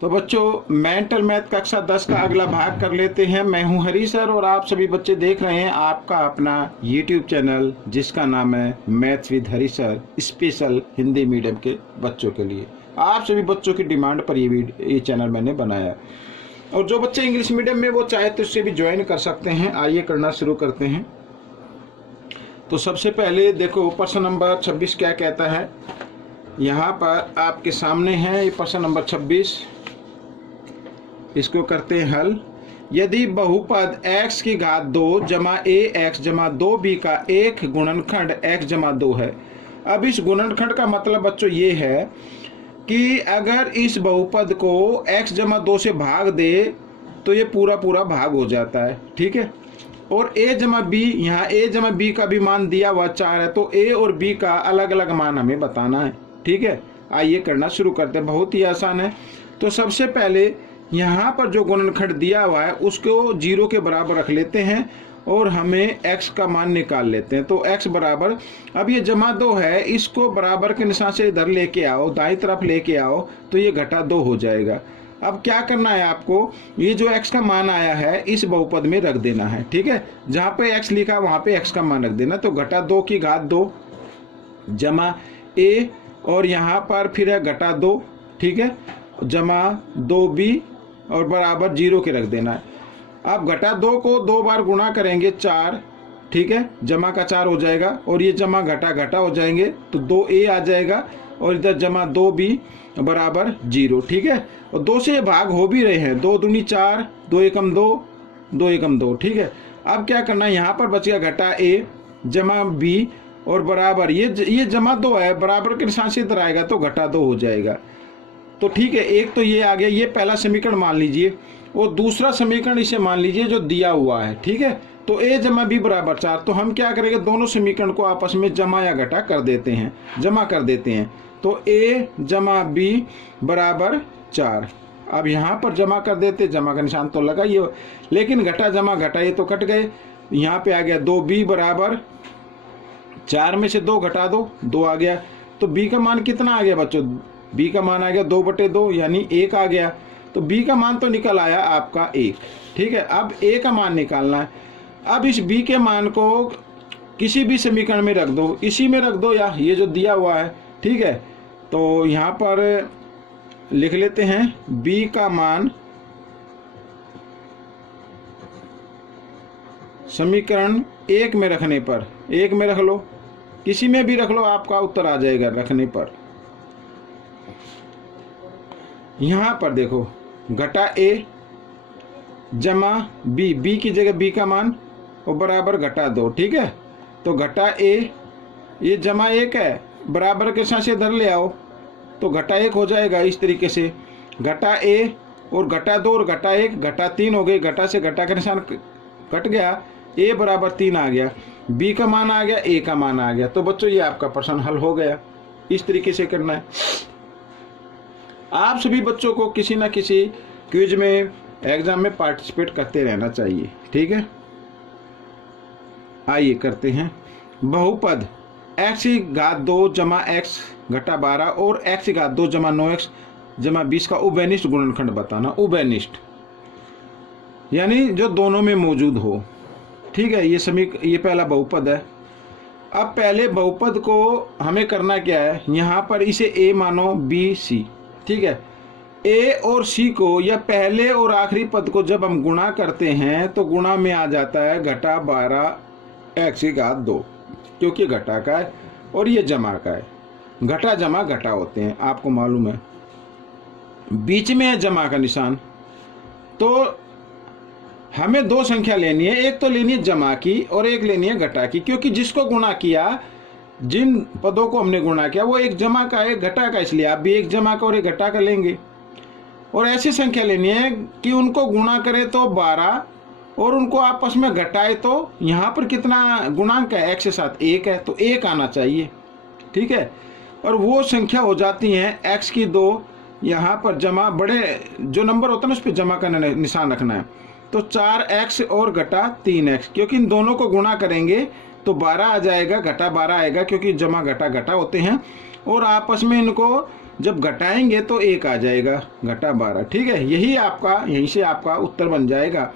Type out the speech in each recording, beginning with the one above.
तो बच्चों mental math कक्षा 10 का अगला भाग कर लेते हैं। मैं हूं हरी सर और आप सभी बच्चे देख रहे हैं आपका अपना YouTube चैनल जिसका नाम है maths with Hari sir, special Hindi medium के बच्चों के लिए। आप सभी बच्चों की डिमांड पर ये चैनल मैंने बनाया और जो बच्चे इंग्लिश मीडियम में वो चाहे तो इससे भी ज्वाइन कर सकते हैं। आइए करना शुरू करते हैं। तो सबसे पहले देखो प्रश्न नंबर 26 क्या कहता है। यहाँ पर आपके सामने है ये प्रश्न नंबर 26। इसको करते हैं हल। यदि बहुपद x की घात 2 जमा ax जमा 2b का एक गुणनखंड x जमा 2 है। अब इस गुणनखंड का मतलब बच्चों ये है कि अगर इस बहुपद को x जमा 2 से भाग दे तो ये पूरा पूरा भाग हो जाता है, ठीक है। और a जमा b, यहाँ a जमा b का भी मान दिया हुआ 4 है, तो a और b का अलग अलग मान हमें बताना है, ठीक है। आइए करना शुरू करते हैं, बहुत ही आसान है। तो सबसे पहले यहाँ पर जो गुणनखंड दिया हुआ है उसको 0 के बराबर रख लेते हैं और हमें x का मान निकाल लेते हैं। तो x बराबर, अब ये जमा 2 है, इसको बराबर के निशान से इधर लेके आओ, दाईं तरफ लेके आओ तो ये घटा 2 हो जाएगा। अब क्या करना है आपको, ये जो x का मान आया है इस बहुपद में रख देना है, ठीक है। जहाँ पे x लिखा वहाँ पे x का मान रख देना। तो घटा 2 की घात 2 जमा a और यहाँ पर फिर है घटा 2, ठीक है, जमा 2b और बराबर 0 के रख देना है। अब घटा 2 को 2 बार गुणा करेंगे 4, ठीक है, जमा का 4 हो जाएगा और ये जमा घटा घटा हो जाएंगे तो 2a आ जाएगा और इधर जमा 2b बराबर 0, ठीक है। और 2 से भाग हो भी रहे हैं, 2 दूनी 4, 2 एकम 2, 2 एकम 2, ठीक है। अब क्या करना है, यहाँ पर बच गया घटा a जमा b और बराबर ये जमा 2 है, बराबर के निशान से इधर आएगा तो घटा 2 हो जाएगा। तो ठीक है, एक तो ये आ गया, ये पहला समीकरण मान लीजिए और दूसरा समीकरण इसे मान लीजिए जो दिया हुआ है, ठीक है। तो a जमा b बराबर 4, तो हम क्या करेंगे, दोनों समीकरण को आपस में जमा या घटा कर देते हैं, जमा कर देते हैं। तो a जमा b बराबर 4। अब यहाँ पर जमा कर देते, जमा का निशान तो लगा ही, लेकिन घटा जमा घटा ये तो कट गए। यहाँ पे आ गया 2b बराबर 4 में से 2 घटा दो, 2 आ गया। तो b का मान कितना आ गया बच्चों, b का मान आ गया 2/2 यानी 1 आ गया। तो b का मान तो निकल आया आपका 1, ठीक है। अब a का मान निकालना है। अब इस b के मान को किसी भी समीकरण में रख दो, इसी में रख दो या ये जो दिया हुआ है, ठीक है। तो यहाँ पर लिख लेते हैं b का मान समीकरण 1 में रखने पर, 1 में रख लो, किसी में भी रख लो, आपका उत्तर आ जाएगा रखने पर। यहाँ पर देखो घटा a जमा b की जगह b का मान और बराबर घटा 2, ठीक है। तो घटा a ये जमा 1 है, बराबर के साथ से इधर ले आओ तो घटा 1 हो जाएगा। इस तरीके से घटा a और घटा 2 और घटा 1 घटा 3 हो गए, घटा से घटा का निशान कट गया, a बराबर 3 आ गया, b का मान आ गया, a का मान आ गया। तो बच्चों ये आपका प्रश्न हल हो गया। इस तरीके से करना है। आप सभी बच्चों को किसी न किसी क्विज में, एग्जाम में पार्टिसिपेट करते रहना चाहिए, ठीक है। आइए करते हैं। बहुपद x की घात 2 जमा x घटा 12 और x की घात 2 जमा 9x जमा 20 का उभयनिष्ठ गुणनखंड बताना। उभयनिष्ठ यानी जो दोनों में मौजूद हो, ठीक है। ये पहला बहुपद है। अब पहले बहुपद को हमें करना क्या है, यहाँ पर इसे a मानो, b c, ठीक है। a और c को या पहले और आखिरी पद को जब हम गुणा करते हैं तो गुणा में आ जाता है घटा 12 x की घात 2, क्योंकि घटा का है और ये जमा का है। घटा जमा घटा होते हैं, आपको मालूम है। बीच में है जमा का निशान। तो हमें 2 संख्या लेनी है, एक तो लेनी है जमा की और एक लेनी है घटा की, क्योंकि जिसको गुणा किया, जिन पदों को हमने गुणा किया वो एक जमा का एक घटा का, इसलिए आप भी एक जमा का और एक घटा का लेंगे। और ऐसी संख्या लेनी है कि उनको गुणा करें तो 12 और उनको आपस में घटाए तो यहाँ पर कितना गुणांक है, x के साथ 1 है, तो 1 आना चाहिए, ठीक है। और वो संख्या हो जाती हैं x की 2, यहाँ पर जमा, बड़े जो नंबर होता है ना उस पर जमा का निशान रखना है। तो 4x और घटा 3x, क्योंकि इन दोनों को गुणा करेंगे तो 12 आ जाएगा, घटा 12 आएगा, क्योंकि जमा घटा घटा होते हैं। और आपस में इनको जब घटाएंगे तो 1 आ जाएगा, घटा 12। ठीक है, यही आपका, यहीं से आपका उत्तर बन जाएगा।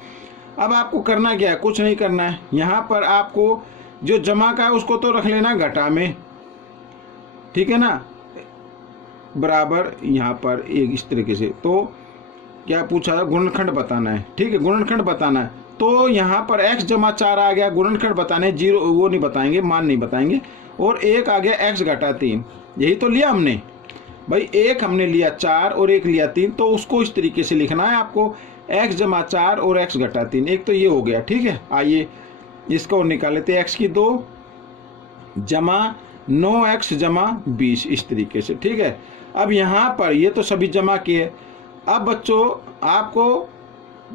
अब आपको करना क्या है, कुछ नहीं करना है। यहाँ पर आपको जो जमा का है उसको तो रख लेना घटा में, ठीक है ना, बराबर यहाँ पर एक इस तरीके से। तो क्या पूछा था, गुणनखंड बताना है। ठीक है, गुणनखंड बताना है। तो यहाँ पर x जमा 4 आ गया, गुणनखंड बताने, जीरो वो नहीं बताएंगे, मान नहीं बताएंगे। और 1 आ गया x घटा 3, यही तो लिया हमने भाई। 1 हमने लिया 4 और 1 लिया 3, तो उसको इस तरीके से लिखना है आपको, x जमा 4 और x घटा 3। एक तो ये हो गया। ठीक है, आइए इसको निकाल लेते हैं, x की 2 जमा 9x जमा 20, इस तरीके से। ठीक है, अब यहाँ पर ये तो सभी जमा किए। अब बच्चों आपको,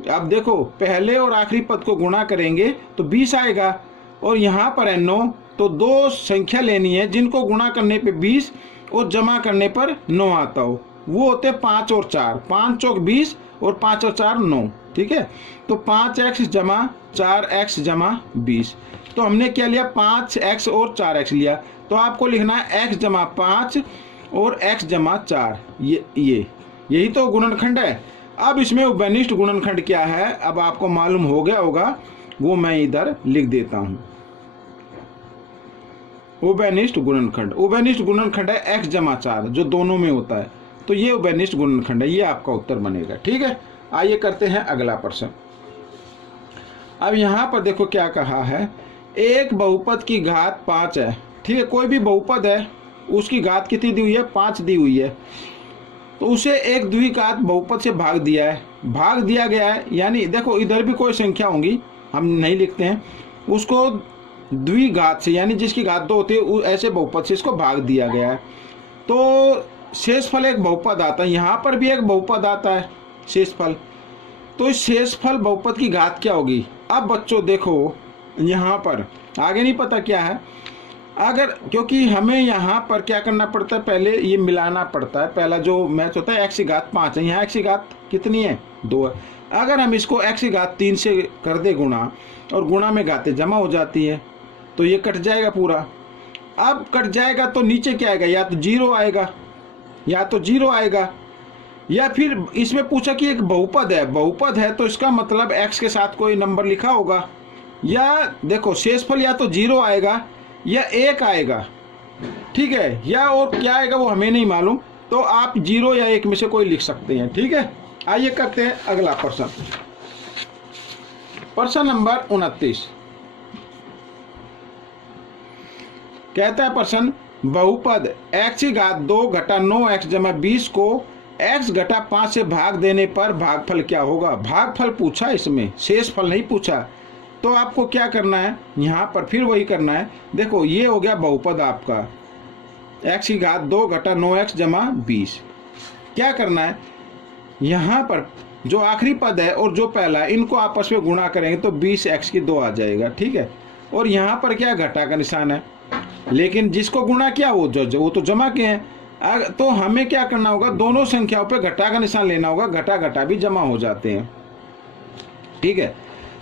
अब देखो पहले और आखिरी पद को गुणा करेंगे तो 20 आएगा, और यहाँ पर है 9, तो दो संख्या लेनी है जिनको गुणा करने पे 20 और जमा करने पर 9 आता हो, वो होते 5 और 4, 5 चौक 20 और 5 और 4 9। ठीक है, तो 5x जमा 4x जमा 20। तो हमने क्या लिया, 5x और 4x लिया। तो आपको लिखना है x जमा 5 और x जमा 4, यही तो गुणनखंड है। अब इसमें उभयनिष्ठ गुणनखंड क्या है, अब आपको मालूम हो गया होगा, वो मैं इधर लिख देता हूं। उभयनिष्ठ गुणनखंड, उभयनिष्ठ गुणनखंड है x जमा 4, जो दोनों में होता है। तो ये उभयनिष्ठ गुणनखंड है, ये आपका उत्तर बनेगा। ठीक है, आइए करते हैं अगला प्रश्न। अब यहाँ पर देखो क्या कहा है, एक बहुपद की घात 5 है। ठीक है, कोई भी बहुपद है, उसकी घात कितनी दी हुई है, 5 दी हुई है। तो उसे एक द्विघात बहुपद से भाग दिया है, भाग दिया गया है, यानी देखो इधर भी कोई संख्या होंगी, हम नहीं लिखते हैं, उसको द्विघात से, यानी जिसकी घात 2 होती है, ऐसे बहुपद से इसको भाग दिया गया है। तो शेषफल एक बहुपद आता है, यहाँ पर भी एक बहुपद आता है शेषफल। तो इस शेषफल बहुपद की घात क्या होगी। अब बच्चों देखो यहाँ पर आगे नहीं पता क्या है, अगर, क्योंकि हमें यहाँ पर क्या करना पड़ता है, पहले ये मिलाना पड़ता है। पहला जो मैच होता है x की घात 5 है, यहाँ x की घात कितनी है, 2 है। अगर हम इसको x की घात 3 से कर दे गुणा, और गुणा में घातें जमा हो जाती है, तो ये कट जाएगा पूरा। अब कट जाएगा तो नीचे क्या आएगा, या तो 0 आएगा, या तो 0 आएगा, या फिर इसमें पूछा कि एक बहुपद है, बहुपद है तो इसका मतलब x के साथ कोई नंबर लिखा होगा, या देखो शेषफल या तो 0 आएगा या 1 आएगा। ठीक है, या और क्या आएगा वो हमें नहीं मालूम, तो आप 0 या 1 में से कोई लिख सकते हैं। ठीक है, आइए करते हैं अगला प्रश्न। प्रश्न नंबर 29 कहता है प्रश्न, बहुपद x की घात 2 घटा 9x जमा 20 को x घटा 5 से भाग देने पर भागफल क्या होगा। भागफल पूछा, इसमें शेषफल नहीं पूछा। तो आपको क्या करना है, यहाँ पर फिर वही करना है। देखो ये हो गया बहुपद आपका, x की घात 2 घटा 9x जमा 20। क्या करना है, यहाँ पर जो आखिरी पद है और जो पहला है, इनको आपस में गुणा करेंगे तो 20x की 2 आ जाएगा। ठीक है, और यहाँ पर क्या घटा का निशान है, लेकिन जिसको गुणा किया वो तो जमा के हैं। तो हमें क्या करना होगा, दोनों संख्याओं पे घटा का निशान लेना होगा, घटा घटा भी जमा हो जाते हैं। ठीक है,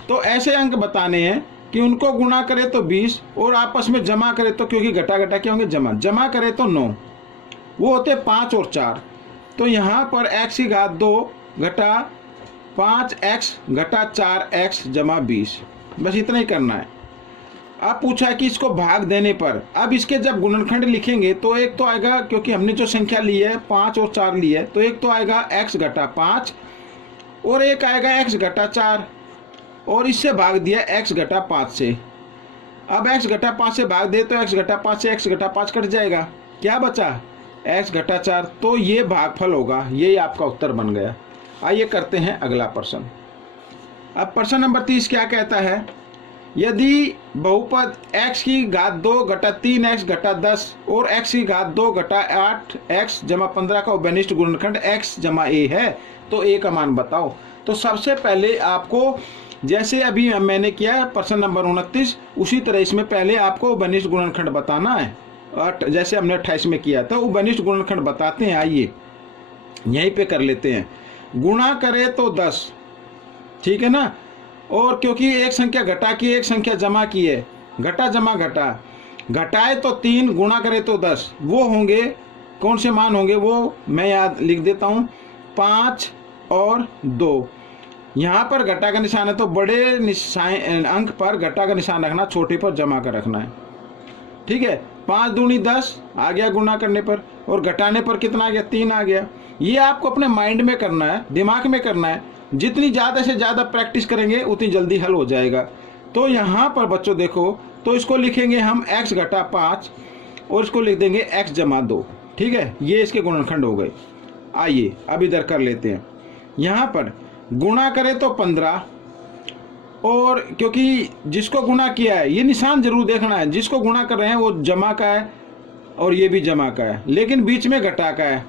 तो ऐसे अंक बताने हैं कि उनको गुणा करे तो 20 और आपस में जमा करे तो, क्योंकि घटा घटा क्या होंगे, जमा करे तो 9, वो होते 5 और 4। तो यहाँ पर x की घात 2 घटा 5x घटा 4x जमा 20, बस इतना ही करना है। अब पूछा कि इसको भाग देने पर, अब इसके जब गुणनखंड लिखेंगे तो एक तो आएगा, क्योंकि हमने जो संख्या ली है 5 और 4 ली है, तो एक तो आएगा x घटा 5 और एक आएगा x घटा 4, और इससे भाग दिया x घटा 5 से। अब x घटा 5 से भाग दे तो x घटा 5 से x घटा 5 कट जाएगा, क्या बचा, x घटा 4। तो ये भागफल होगा, यही आपका उत्तर बन गया। आइए करते हैं अगला प्रश्न। अब प्रश्न नंबर 30 क्या कहता है, यदि बहुपद x की घात 2 घटा 3x घटा 10 और x की घात 2 घटा 8x जमा 15 का उभयनिष्ठ गुणनखंड x जमा a है, तो a का मान बताओ। तो सबसे पहले आपको, जैसे अभी मैंने किया प्रश्न नंबर 29, उसी तरह इसमें पहले आपको उभयनिष्ठ गुणनखंड बताना है, और जैसे हमने 28 में किया था। उभयनिष्ठ गुणनखंड बताते हैं, आइए यहीं पे कर लेते हैं। गुणा करे तो 10, ठीक है ना, और क्योंकि एक संख्या घटा की एक संख्या जमा की है, घटा जमा घटा, घटाए तो 3 गुणा करे तो 10, वो होंगे कौन से मान होंगे वो मैं याद लिख देता हूँ, 5 और 2। यहाँ पर घटा का निशान है तो बड़े अंक पर घटा का निशान रखना, छोटे पर जमा कर रखना है। ठीक है, 5 दूनी 10 आ गया गुणा करने पर, और घटाने पर कितना आ गया, 3 आ गया। ये आपको अपने माइंड में करना है, दिमाग में करना है। जितनी ज़्यादा से ज़्यादा प्रैक्टिस करेंगे उतनी जल्दी हल हो जाएगा। तो यहाँ पर बच्चों देखो, तो इसको लिखेंगे हम x घटा 5 और इसको लिख देंगे x जमा 2। ठीक है, ये इसके गुणनखंड हो गए। आइए अब इधर कर लेते हैं। यहाँ पर गुणा करें तो 15, और क्योंकि जिसको गुणा किया है ये निशान जरूर देखना है, जिसको गुणा कर रहे हैं वो जमा का है और ये भी जमा का है, लेकिन बीच में घटा का है।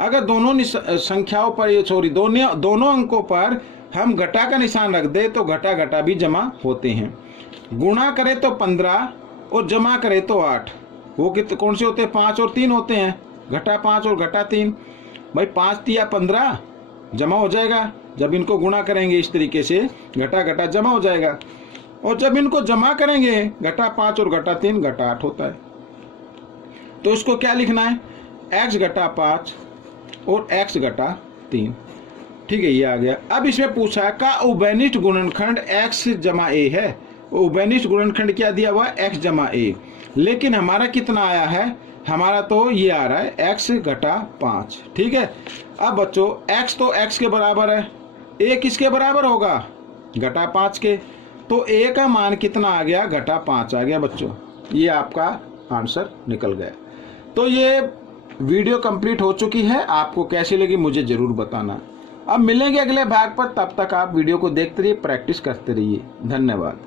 अगर दोनों संख्याओं पर दोनों अंकों पर हम घटा का निशान रख दे तो घटा घटा भी जमा होते हैं। गुणा करें तो 15 और जमा करें तो 8। वो कौन से होते हैं, 5 और 3 होते हैं, घटा 5 और घटा 3। भाई 5 तिया 15 जमा हो जाएगा। जब इनको गुणा करेंगे इस तरीके से घटा घटा जमा हो जाएगा, और जब इनको जमा करेंगे घटा 5 और घटा 3 घटा 8 होता है। तो इसको क्या लिखना है, x घटा 5 और x घटा 3। ठीक है, ये आ गया। अब इसमें पूछा है का उभयनिष्ठ गुणनखंड x जमा a है। उभयनिष्ठ गुणनखंड क्या दिया हुआ, x जमा a, लेकिन हमारा कितना आया है, हमारा तो ये आ रहा है x घटा 5। ठीक है, अब बच्चों x तो x के बराबर है, a किसके बराबर होगा, घटा 5 के। तो a का मान कितना आ गया, घटा 5 आ गया बच्चों। ये आपका आंसर निकल गया। तो ये वीडियो कंप्लीट हो चुकी है, आपको कैसी लगी मुझे ज़रूर बताना। अब मिलेंगे अगले भाग पर, तब तक आप वीडियो को देखते रहिए, प्रैक्टिस करते रहिए। धन्यवाद।